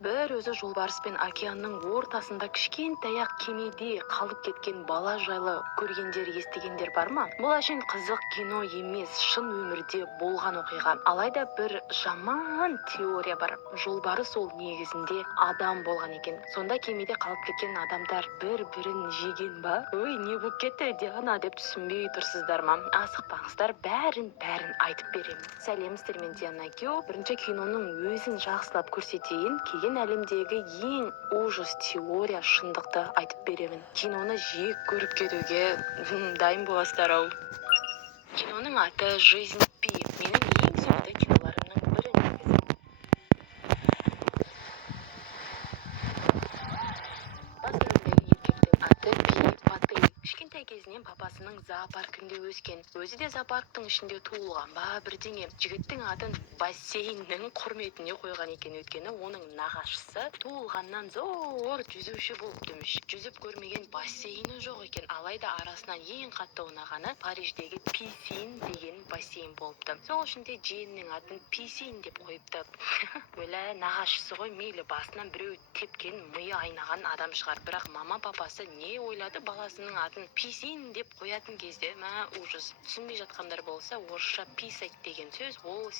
Бір өзі жолбарыс пен океанның ортасында кішкентай ақ кемеде қалып кеткен бала жайлы көргендер, естігендер бар ма? Бұл әшейін қызық кино емес, шын өмірде болған оқиға. Алайда бір жаман теория бар. Жолбарыс ол негізінде адам болған екен. Сонда кемеде қалып кеткен адамдар бір-бірін жеген ба? Ой, не болып кетті, Диана, деп түсінбей тұрсыздар ма? Асықпаңыздар, бәрін айтып беремін. Сәлем, мен Диана Кеу. Бірінші киноның өзін жақсылап көрсетейін, кейін әлемдегі ең ужас теория шындықты айтып беремін. Киноны жек көріп кетуге дайын боласыздар ау. Киноның аты «Жизнь Пи». Менің ең сүйікті киноларымның бірі негізі. Бас рөлдегі еркектің аты Пи Патей. Кішкентай кезінен папасының зоопаркінде өскен. Өзі де зоопарктың ішінде туылған ба бірдеңе. Жігіттің атын бассейннің құрметіне қойған екен, өйткені оның нағашысы туылғаннан зор жүзуші болып деміш. Жүзіп көрмеген бассейні жоқ екен. Алайда арасынан ең қатты ұнағаны Париждегі Писин деген бассейн болыпты. Сол үшін де жиеннің атын Писин деп қойыпты. Өлә, нағашысы ғой, мейлі, басынан біреу тепкен, миы айнаған адам шығар. Бірақ мама папасы не ойлады, баласының атын Писин деп қоятын кезде? Ужас. Түсінбей жатқандар болса, орысша писать деген сөз ол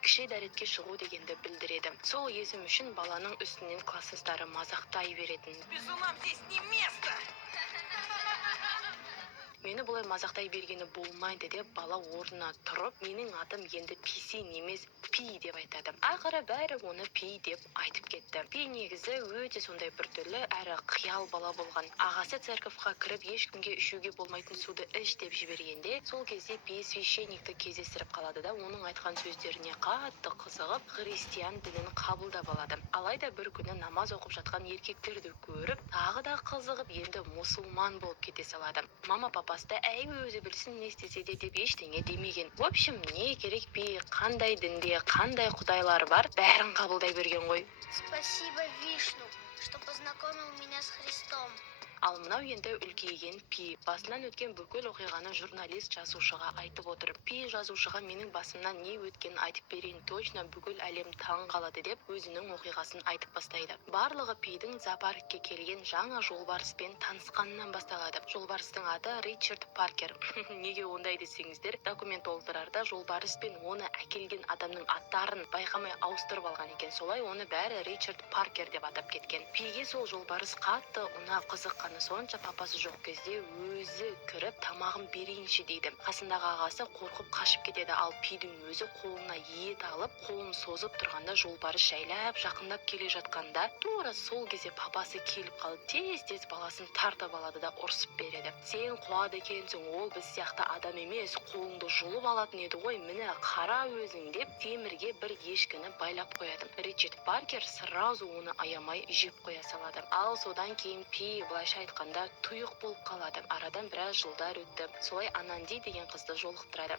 кіші дәретке шығу дегенді білдіреді. Сол есім үшін баланың үстінен класстастары мазақтай беретін. Бизунам здесь не место! Мені бұлай мазақтай бергені болмайды деп бала орнына тұрып, менің атым енді Писин емес Пи деп айтады. Ақыры бәрі оны Пи деп айтып кетті. Пи негізі өте сондай біртүрлі әрі қиял бала болған. Ағасы церковьқа кіріп ешкімге ішуге болмайтын суды іш деп жібергенде, сол кезде Пи священникті кездестіріп қалады да, оның айтқан сөздеріне қатты қызығып, христиан дінін қабылдап алады. Алайда бір күні намаз оқып жатқан еркектерді көріп, тағы да қызығып, енді мұсылман болып кете салады. Мама папасы әй өзі білсін, не істесе де деп ештеңе демеген. В общем, не керек Пи, қандай дінде, қандай құдайлар бар, бәрін қабылдай берген ғой. Спасибо Вишну, что познакомил меня с Христом. Ал мынау енді үлкейген Пи. Басынан өткен бүкіл оқиғаны журналист жазушыға айтып отыр. Пи жазушыға менің басымнан не өткен айтып берейін, точно бүкіл әлем таң қалады деп өзінің оқиғасын айтып бастайды. Барлығы Пидің зоопаркке келген жаңа жолбарыспен танысқанынан басталады. Жолбарыстың аты Ричард Паркер. Неге ондай десеңіздер, документ толтырарда жолбарыс пен оны әкелген адамның аттарын байқамай ауыстырып алған екен. Солай оны бәрі Ричард Паркер деп атап кеткен. Пиге сол жолбарыс қатты ұнап қызыққан сонша папасы жоқ кезде өзі кіріп тамағын берейінші дейді. Қасындағы ағасы қорқып қашып кетеді, ал Пидің өзі қолына ет алып, қолын созып тұрғанда жолбарыс жайлап жақындап келе жатқанда, тура сол кезде папасы келіп қалып, тез баласын тартып алады да ұрсып береді. Сен құлады екенсің, ол біз сияқты адам емес, қолыңды жұлып алатын еді ғой, міне қара өзің деп темірге бір ешкіні байлап қояды. Ричард Паркер сразу оны аямай жеп қоя салады. Ал содан кейін Пи былайша айтқанда тұйық болып қалады. Арадан біраз жылдар өтті. Солай Ананди деген қызды жолықтырады.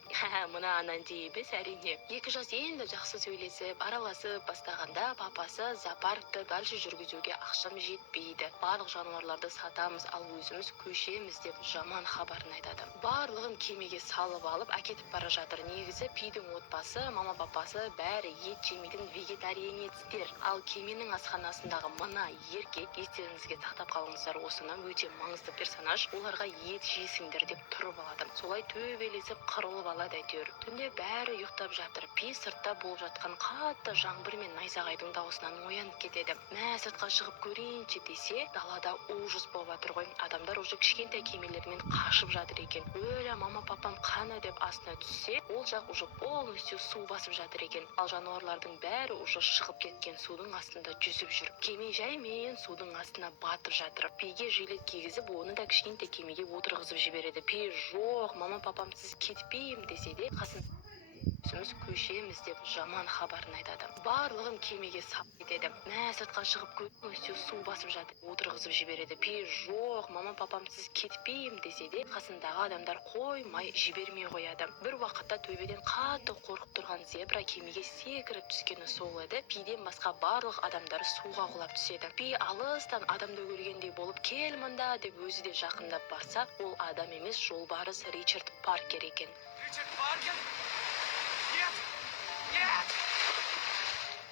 Мына Ананди емес, әрине. Екі жас енді жақсы сөйлесіп, араласып бастағанда папасы зоопаркты дальше жүргізуге ақшам жетпейді. Барлық жануарларды сатамыз, ал өзіміз көшеміз деп жаман хабарын айтады. Барлығын кемеге салып алып әкетіп бара жатыр. Негізі Пидің отбасы, мама папасы бәрі ет жемейтін вегетарианецтер. Ал кеменің асханасындағы мына еркек, естеріңізге сақтап қалыңыздар, осыны өте маңызды персонаж, оларға ет жесіңдер деп тұрып алады. Солай төбелесіп қырылып алады әйтеуір. Түнде бәрі ұйықтап жатыр. Пи сыртта болып жатқан қатты жаңбыр мен найзағайдың дауысынан оянып кетеді. Сыртқа шығып көрейінші десе, далада ужас болып жатыр ғой. Адамдар уже кішкентай кемелермен қашып жатыр екен. Өлә, мама папам қаны деп астына түссе, ол жақ уже полностью су басып жатыр екен. Ал жануарлардың бәрі уже шығып кеткен судың астында жүзіп жүр. Кеме жаймен судың астына батып жатыр. Пиге жилет кигізіп, оны да кішкентай кемеге отырғызып жібереді. Пи жоқ, мама папамсыз кетпеймін десе де, өзіміз көшеміз деп жаман хабарын айтады. Барлығын кемеге салып кетеді. Сыртқа шығып көбінесе су басып жатыр, отырғызып жібереді. Пи жоқ, мама папамсыз кетпеймін десе де, қасындағы адамдар қоймай жібермей қояды. Бір уақытта төбеден қатты қорқып тұрған зебра кемеге секіріп түскені сол еді. Пиден басқа барлық адамдар суға құлап түседі. Пи алыстан адамды көргендей болып, кел мында деп өзі де жақындап барса, ол адам емес, жолбарыс Ричард Паркер екен. Ричард Паркер? Нет! Нет!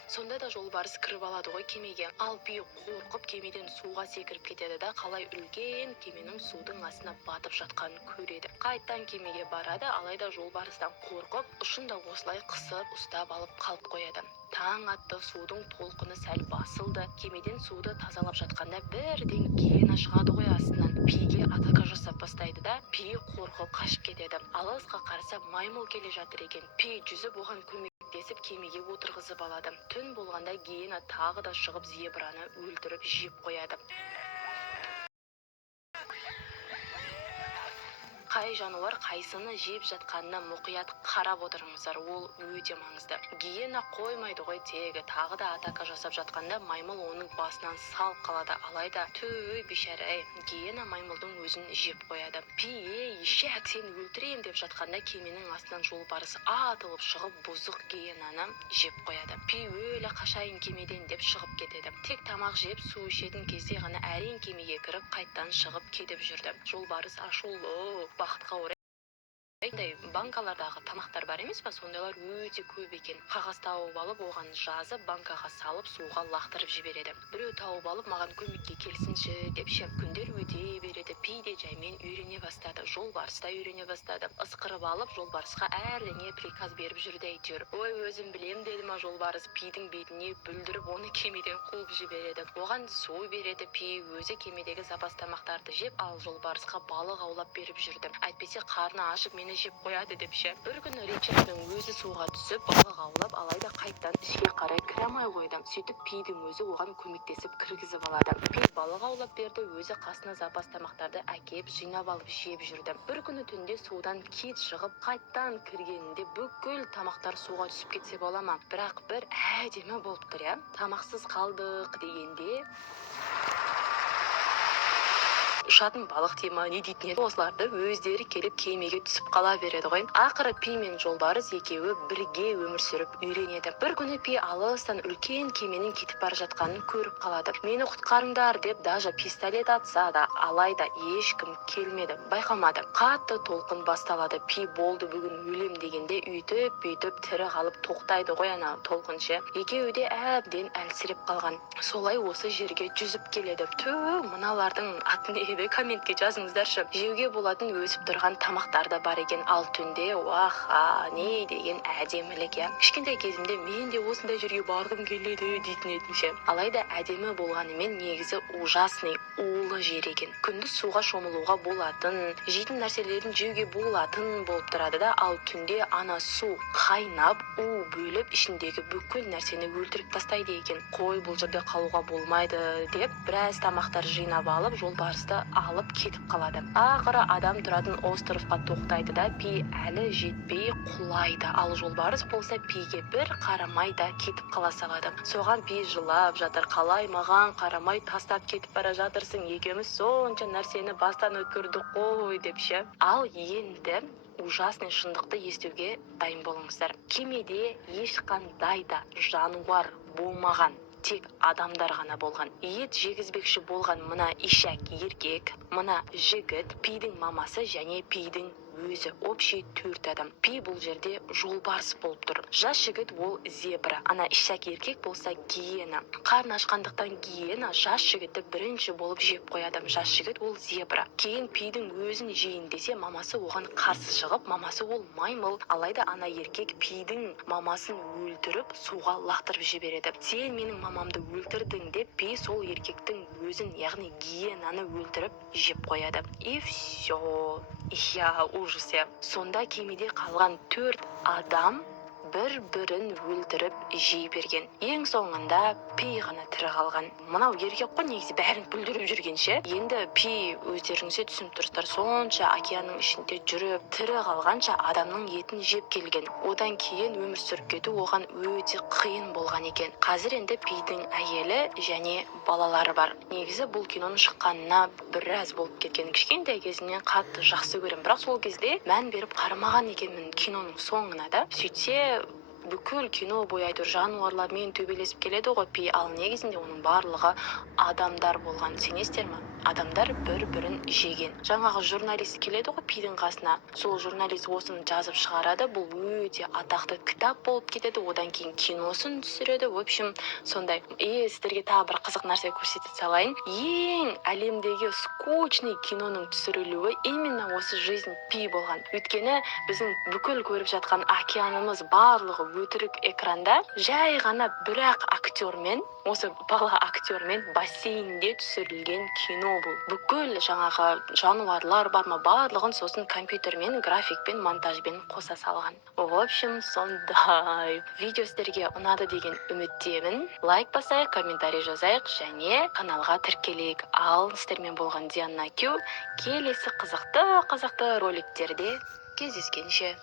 Сонда да жолбарыс кіріп алады ғой кемеге. Ал пи қорқып кемеден суға секіріп кетеді да қалай үлкен кеменің судың астына батып жатқанын көреді. Қайттан кемеге барады, алайда жолбарыстан қорқып, ұшын да осылай қысып ұстап алып қалып қояды. Таң атты, судың толқыны сәл басылды. Кемеден суды тазалап жатқанда бірден гиена шығады ғой астынан. Пиге атака жасап бастайды да, пи қорқып қашып кетеді. Алысқа қараса маймыл келе жатыр екен. Пи жүзіп оған көмектесіп кемеге отырғызып алады. Түн болғанда гиена тағы да шығып зебраны өлтіріп жеп қояды. Қай жануар қайсыны жеп жатқанына мұқият қарап отырыңыздар, ол өте маңызды. Гиена қоймайды ғой тегі, тағы да атака жасап жатқанда маймыл оның басынан салып қалады. Алайда төй бейшара, гиена маймылдың өзін жеп қояды. Пи, ешек, сен өлтірейін деп жатқанда кеменің астынан жолбарыс атылып шығып бұзық гиенаны жеп қояды. Пи өлі қашайын кемеден деп шығып кетеді. Тек тамақ жеп су ішетін кезде ғана әрең кемеге кіріп қайттан шығып кетіп жүрді. Жолбарыс ашулы, бақытқа орай банкалардағы тамақтар бар емес па, сондайлар өте көп екен. Қағаз тауып алып, оған жазып, банкаға салып, суға лақтырып жібереді. Біреу тауып алып, маған көмекке келсінші деп ше. Күндер өте береді. Пи де жаймен үйрене бастады. Жолбарыс та үйрене бастады. Ысқырып алып, жолбарысқа әрдеңе приказ беріп жүрді әйтеуір. Ой, өзім білем деді ма жолбарыс, пидің бетіне бүлдіріп, оны кемеден қуып жібереді. Оған су береді. Пи өзі кемедегі запас тамақтарды жеп, ал жолбарысқа балық аулап беріп жүрді. Әйтпесе қарны ашып мені жеп қояды деп ше. Бір күні Ричардтың өзі суға түсіп балық аулап, алайда қайттан ішке қарай кіре алмай қойды. Сөйтіп пидің өзі оған көмектесіп кіргізіп алады. Пи балық аулап берді, өзі қасына запас тамақтарды әкеп жинап алып жеп жүрді. Бір күні түнде судан кит шығып, қайттан кіргенінде бүкіл тамақтар суға түсіп кетсе бола ма? Бірақ бір әдемі болып тұр, я. Тамақсыз қалдық дегенде ұшатын балық дейма, не дейтін еді, осыларды өздері келіп кемеге түсіп қала береді ғой. Ақыры пи мен жолбарыс екеуі бірге өмір сүріп үйренеді. Бір күні пи алыстан үлкен кеменің кетіп бара жатқанын көріп қалады. Мені құтқарыңдар деп даже пистолет атса да, алайда ешкім келмеді, байқамады. Қатты толқын басталады. Пи болды бүгін өлем дегенде үйтіп тірі қалып тоқтайды ғой ана толқын ше. Екеуі де әбден әлсіреп қалған. Солай осы жерге жүзіп келеді. Мыналардың аты не еді? Комментке жазыңыздаршы. Жеуге болатын өсіп тұрған тамақтар да бар екен. Ал түнде уаха, не деген әдемілік, я. Кішкентай кезімде мен де осындай жерге барғым келеді дейтін едім ше. Алайда әдемі болғанымен негізі ужасный улы жер екен. Күндіз суға шомылуға болатын, жейтін нәрселерін жеуге болатын болып тұрады да, ал түнде ана су қайнап, у бөліп ішіндегі бүкіл нәрсені өлтіріп тастайды екен. Қой, бұл жерде қалуға болмайды деп біраз тамақтар жинап алып, жолбарысты алып кетіп қалады. Ақыры адам тұратын островқа тоқтайды да, пи әлі жетпей құлайды. Ал жолбарыс болса пиге бір қарамай да кетіп қала салады. Соған пи жылап жатыр. Қалай маған қарамай тастап кетіп бара жатырсың? Екеуміз сонша нәрсені бастан өткірдік қой деп ше. Ал енді ужасный шындықты естуге дайын болыңыздар. Кемеде ешқандай да жануар болмаған. Тек адамдар ғана болған. Ет жегізбекші болған мына ишак еркек, мына жігіт, пидің мамасы және пидің өзі. Общий 4 адам. Пи бұл жерде жолбарыс болып тұр. Жас жігіт ол зебра. Ана ишак еркек болса гиена. Қарны ашқандықтан гиена жас жігітті бірінші болып жеп қояды. Жас жігіт ол зебра. Кейін пидің өзін жейін десе, мамасы оған қарсы шығып, мамасы ол маймыл. Алайда ана еркек пидің мамасын өлтіріп, суға лақтырып жібереді. Сен менің мамамды өлтірдің деп пи сол еркектің өзін, яғни гиенаны өлтіріп жеп қояды. И все. Я ужас. Сонда кемеде қалған 4 адам бір-бірін өлтіріп жей берген. Ең соңында пи ғана тірі қалған. Мынау еркек қой негізі бәрін бүлдіріп жүргенше. Енді пи өздеріңізге түсініп тұрсыздар, сонша океанның ішінде жүріп тірі қалғанша адамның етін жеп келген. Одан кейін өмір сүріп кету оған өте қиын болған екен. Қазір енді пидің әйелі және балалары бар. Негізі бұл киноның шыққанына біраз болып кеткен. Кішкентай кезімнен қатты жақсы көрем, бірақ сол кезде мән беріп қарамаған екенмін киноның соңына да. Сөйтсе бүкіл кино бойы әйтеуір жануарлармен төбелесіп келеді ғой пи, ал негізінде оның барлығы адамдар болған. Сенесіздер ме? адамдар бір-бірін жеген. Жаңағы журналист келеді ғой пидің қасына. Сол журналист осыны жазып шығарады. Бұл өте атақты кітап болып кетеді. Одан кейін киносын түсіреді. В общем, сондай. Сіздерге тағы бір қызық нәрсе көрсете салайын. Ең әлемдегі скучный киноның түсірілуі именно осы «Жизнь Пи» болған. Өйткені біздің бүкіл көріп жатқан океанымыз барлығы өтірік экранда, жай ғана бір-ақ актермен, осы бала актермен бассейнде түсірілген кино бұл. Бүкіл жаңағы жануарлар бар ма, барлығын сосын компьютермен, графикпен, монтажбен қоса салған. В общем, сондай. Видео сіздерге ұнады деген үміттемін. Лайк басайық, комментарий жазайық және каналға тіркелейік. Ал сіздермен болған Диана Кю. Келесі қызықты роликтерде кездескенше.